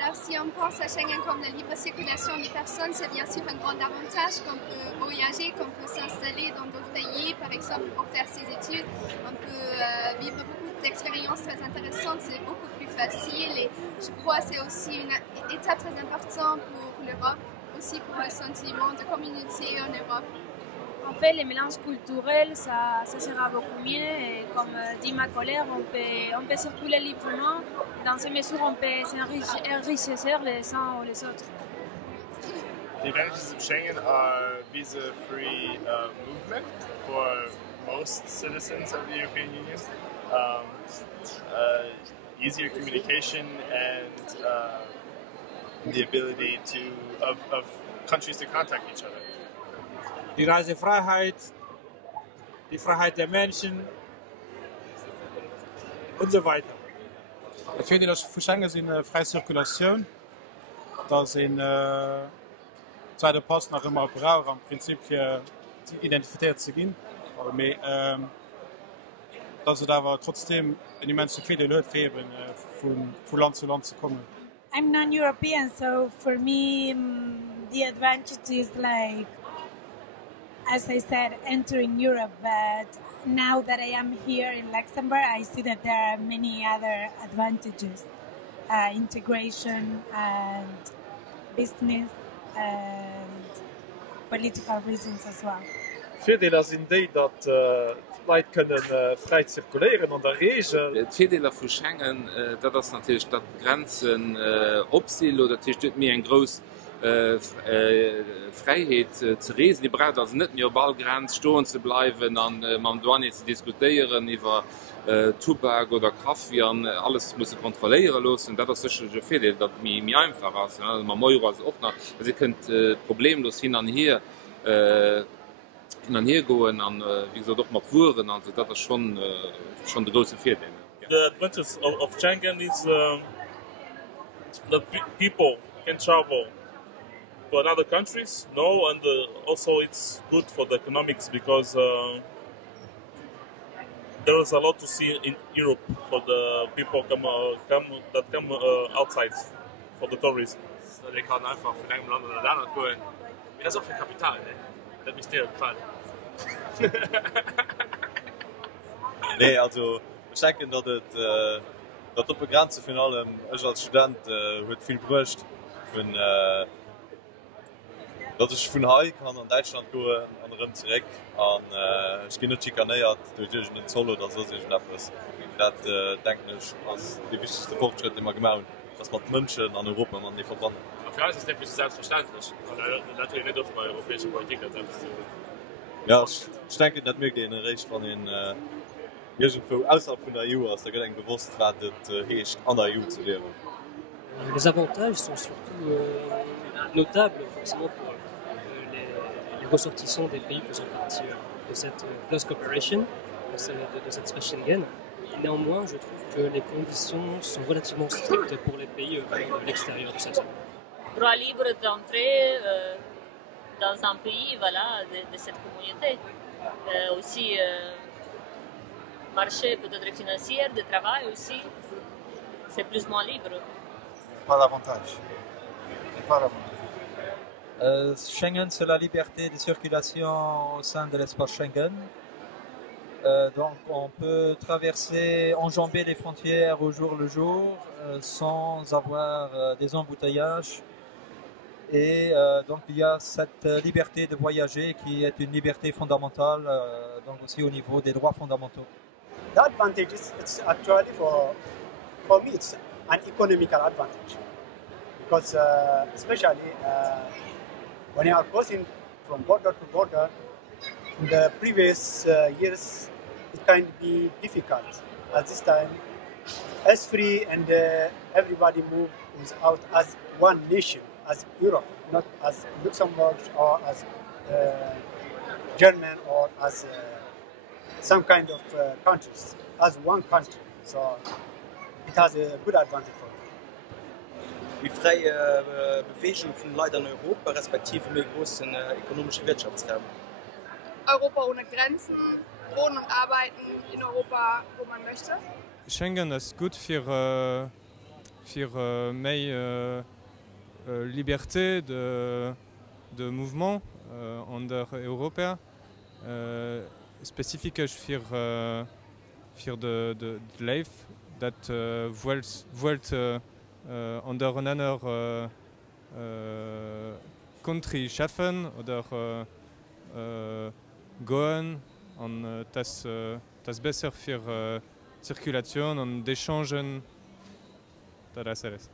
Alors, si on pense à Schengen comme la libre circulation des personnes, c'est bien sûr un grand avantage qu'on peut voyager, qu'on peut s'installer dans d'autres pays, par exemple pour faire ses études. On peut vivre beaucoup d'expériences très intéressantes, c'est beaucoup plus facile et je crois que c'est aussi une étape très importante pour l'Europe, aussi pour le sentiment de communauté en Europe. En fait, les mélanges culturels, ça sera beaucoup mieux. Et comme dit ma collègue, on peut circuler librement. Dans ces mesures, on peut s'enrichir les uns ou les autres. The advantages of Schengen are visa-free movement for most citizens of the European Union, easier communication, and the ability of countries to contact each other. Die Reisefreiheit, die Freiheit der Menschen und so weiter. Het tweede dat voor Schengen is in vrije circulatie. Dat is in tweede pas nog immer brauchen, im Prinzip für identifiziert zu gehen. Aber dass da aber trotzdem in immense viele Leute fehlen, von Land zu Land zu kommen. I'm non-European, so for me the advantage is like, as I said, entering Europe, but now that I am here in Luxembourg, I see that there are many other advantages, integration and business and political reasons as well. Voordelen sind die, dass Leute können frei zirkulieren an der Regel. Voordelen von Schengen, das ist natürlich, dass Grenzen abzielen oder das mir ein groß Freiheit zu reisen. Die braucht also nicht mehr Ballgrenz stehen zu bleiben, an man Douane zu diskutieren über Tabak oder Kaffee, alles muss kontrollieren lassen. Das ist sicher ein Vorteil, das mir einfach ist. Also man muss auch noch, also ihr könnt problemlos hin und her gehen, und wie gesagt auch mal Touren. Also das ist schon der große Vorteil. The advantage of Schengen is that people can travel to other countries, and also it's good for the economics because there is a lot to see in Europe for the people that come outside for the tourism. So, die kann einfach von einem Land oder anderen gehen. Das ist auch für Kapital, ne? Das hat mich sehr gefallen. Nee, also ich denke, dass op de Grenze von allem, ich als Student wird viel brücht von dass ich von Hawaii kann an Deutschland gehen und zurück. Und ich gehe nicht schikaniert durch den Zoll oder so etwas. Das denke ich als der wichtigste Fortschritt immer gemacht, dass man Menschen an Europa man nicht verbannen. Für uns ist das nicht selbstverständlich. Natürlich nicht auf die europäische Politik. Ja, ich denke, dass wir gehen recht von den irgendwo außerhalb von der EU ist, da geht bewusst, was das heißt, an der EU zu leben. Les avantages sont surtout notables forcément pour les ressortissants des pays faisant partie de cette close cooperation, de cette space Schengen. Néanmoins, je trouve que les conditions sont relativement strictes pour les pays venant de l'extérieur de cette zone. Droit libre d'entrer dans un pays de cette communauté. Aussi, marché peut-être financier, de travail aussi, c'est plus ou moins libre. Pas davantage. Pas davantage. Schengen, c'est la liberté de circulation au sein de l'espace Schengen. Donc on peut traverser, enjamber les frontières au jour le jour sans avoir des embouteillages. Et donc il y a cette liberté de voyager qui est une liberté fondamentale, donc aussi au niveau des droits fondamentaux. The advantage is it's actually for me it's an economical advantage because especially when you are crossing from border to border, in the previous years it can be difficult. At this time, as free and everybody moves out as one nation, as Europe, not as Luxembourg or as German or as some kind of countries, as one country. So it has a good advantage for me. Die freie Bewegung von Leuten in Europa, respektive mit großen ökonomischen Wirtschaftsraum. Europa ohne Grenzen, wohnen und arbeiten in Europa, wo man möchte. Schengen ist gut für für mehr liberté de mouvement en der Europa, spezifisch für de life dat wollt an der einer country schaffen oder goen an das besser für Zirkulation und d'échangen. Das ist alles.